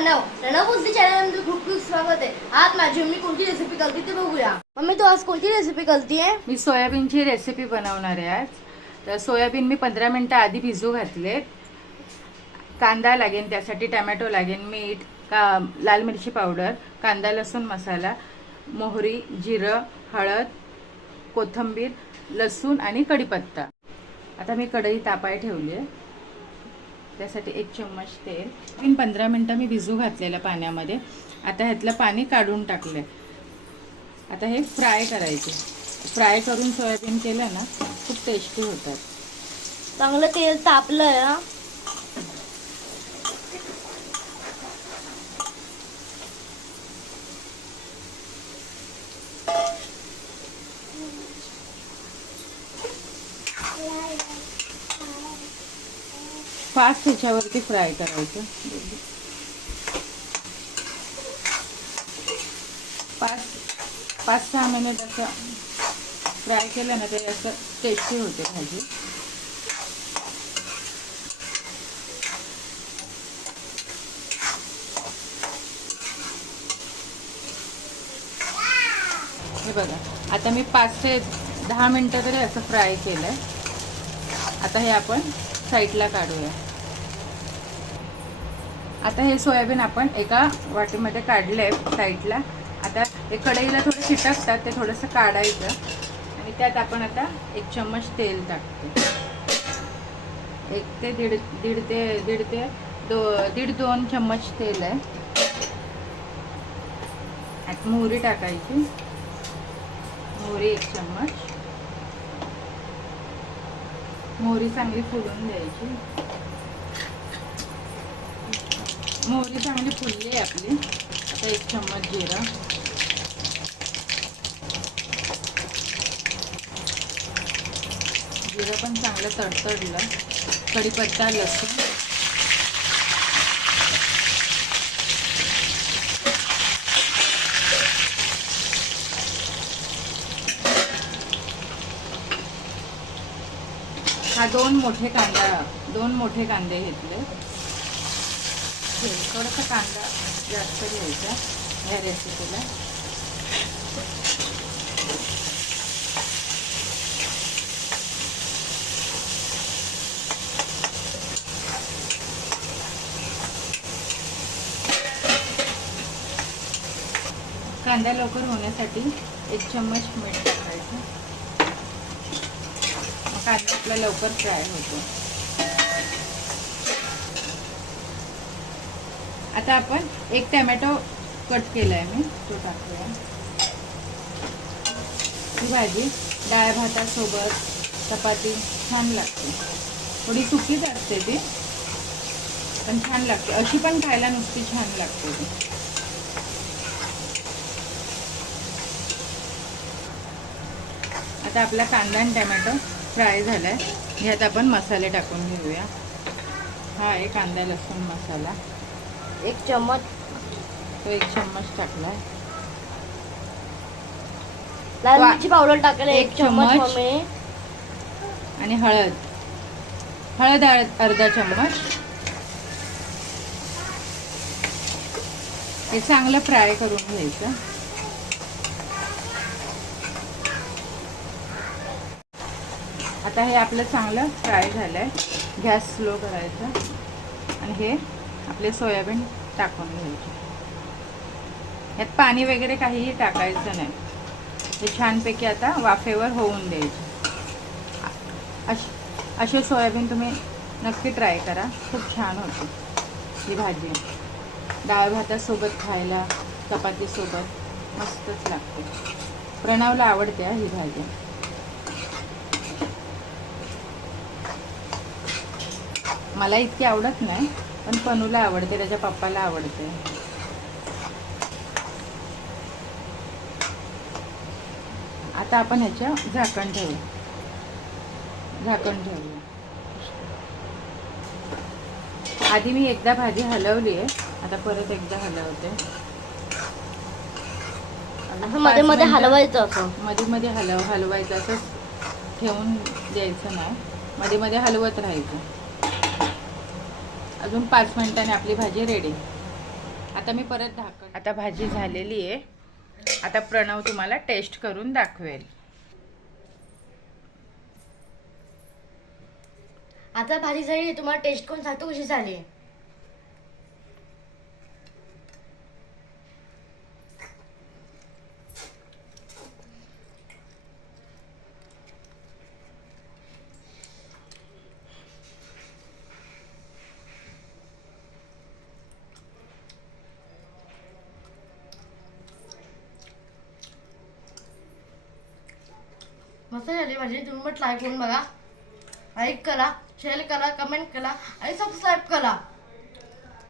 प्रणव बुद्धी चॅनलमध्ये खूप खूप स्वागत आहे. आज माझी मम्मी कोणती रेसिपी करते ते बघूया. मम्मी तू आज कोणती रेसिपी करतीये? मी सोयाबीनची रेसिपी बनवणार आहे आज. तर सोयाबीन मी 15 मिनिटं आधी भिजू घातले. कांदा लागेल, त्यासाठी टमॅटो लागेल, मीठ, लाल मिरची पावडर, कांदा लसूण मसाला, मोहरी, जिरं, हळद, कोथिंबीर, लसूण आणि कढीपत्ता. आता मी कढई तापाय ठेवली आहे. त्यासाठी 1 चम्मच तेल. 15 मिनिटं मी भिजू घातलेलं पाण्यामध्ये. आता ह्यातलं पाणी काढून टाकलंय. आता हे फ्राय करायचे. फ्राय करून सोयाबीन केलं ना खूप टेस्टी होतात. चांगलं तेल तापलंय ना. फास्ट ह्याच्यावरती फ्राय करायचं. 5-6 मिनिट असं फ्राय केलं ना ते असं टेस्टी होते भाजी. हे बघा, आता मी 5 ते 10 मिनिटं तरी असं फ्राय केलंय. आता हे आपण साईडला काढूया. आता हे सोयाबीन आपण एका वाटीमध्ये काढलंय साईडला. आता हे कढईला थोडं चिटकतात, ते थोडंसं काढायचं आणि त्यात आपण आता 1 चम्मच तेल टाकतो. 1 ते दीड 2 चम्मच तेल आहे. आता मोहरी टाकायची. मोहरी 1 चम्मच. मोहरी चांगली फुलून द्यायची. मोहरी चांगली फुलली आहे आपली. आता 1 चम्मच जिरा, जिरं पण चांगलं तडतडलं. कढीपत्ता, लसूण, हा 2 मोठे कांदे घेतले. थोडासा कांदा जास्त घ्यायचा या रेसिपीला. कांदा लवकर होण्यासाठी 1 चम्मच मीठ टाकायचं. मग कांदा आपला लवकर फ्राय होतो. आता आपण 1 टमॅटो कट केलाय मी, तो टाकूया. ही भाजी डाळ भातासोबत, चपाती छान लागते. थोडी सुकीच असते ती, पण छान लागते. अशी पण खायला नुसती छान लागते ती. आता आपला कांदा आणि टमॅटो फ्राय झालाय. ह्यात आपण मसाले टाकून घेऊया. हा आहे कांदा लसूण मसाला, 1 चम्मच. तो 1 चम्मच टाकलाय. लाल मिरची पावडर टाकले 1 चम्मच मम्मी. आणि हळद अर्धा चम्मच. हे चांगलं फ्राय करून घ्यायचं. आता हे आपलं चांगलं फ्राय झालंय. गॅस स्लो करायचा आणि हे आपले सोयाबीन टाकून घ्यायचे. यात पाणी वगैरे काहीही टाकायचं नाही. हे छानपैकी आता वाफेवर होऊन द्यायचे. असे सोयाबीन तुम्ही नक्की ट्राय करा. खूप छान होते ही भाजी. डाळ भातासोबत खायला, चपातीसोबत मस्तच लागते. प्रणवला आवडते ही भाजी. मला इतकी आवडत नाही, पण पनूला आवडते, त्याच्या पप्पाला आवडते. आता आपण ह्याच्या झाकण ठेवूया. आधी मी एकदा भाजी हलवली आहे, आता परत एकदा हलवते. मध्ये मध्ये हलवायचं. असं मध्ये हलवायचं. असं ठेवून द्यायचं नाही, मध्ये मध्ये हलवत राहायचं. अजून 5 मिनिटांनी आपली भाजी रेडी. आता मी परत आता भाजी झालेली आहे. आता प्रणव तुम्हाला टेस्ट करून दाखवेल. आता भाजी झाली, तुम्हाला टेस्ट करून सांगतो कशी झाली. मस्त झाली भाजी. तुम्ही पण ट्राय करून बघा. लाईक करा, शेअर करा, कमेंट करा आणि सबस्क्राईब करा.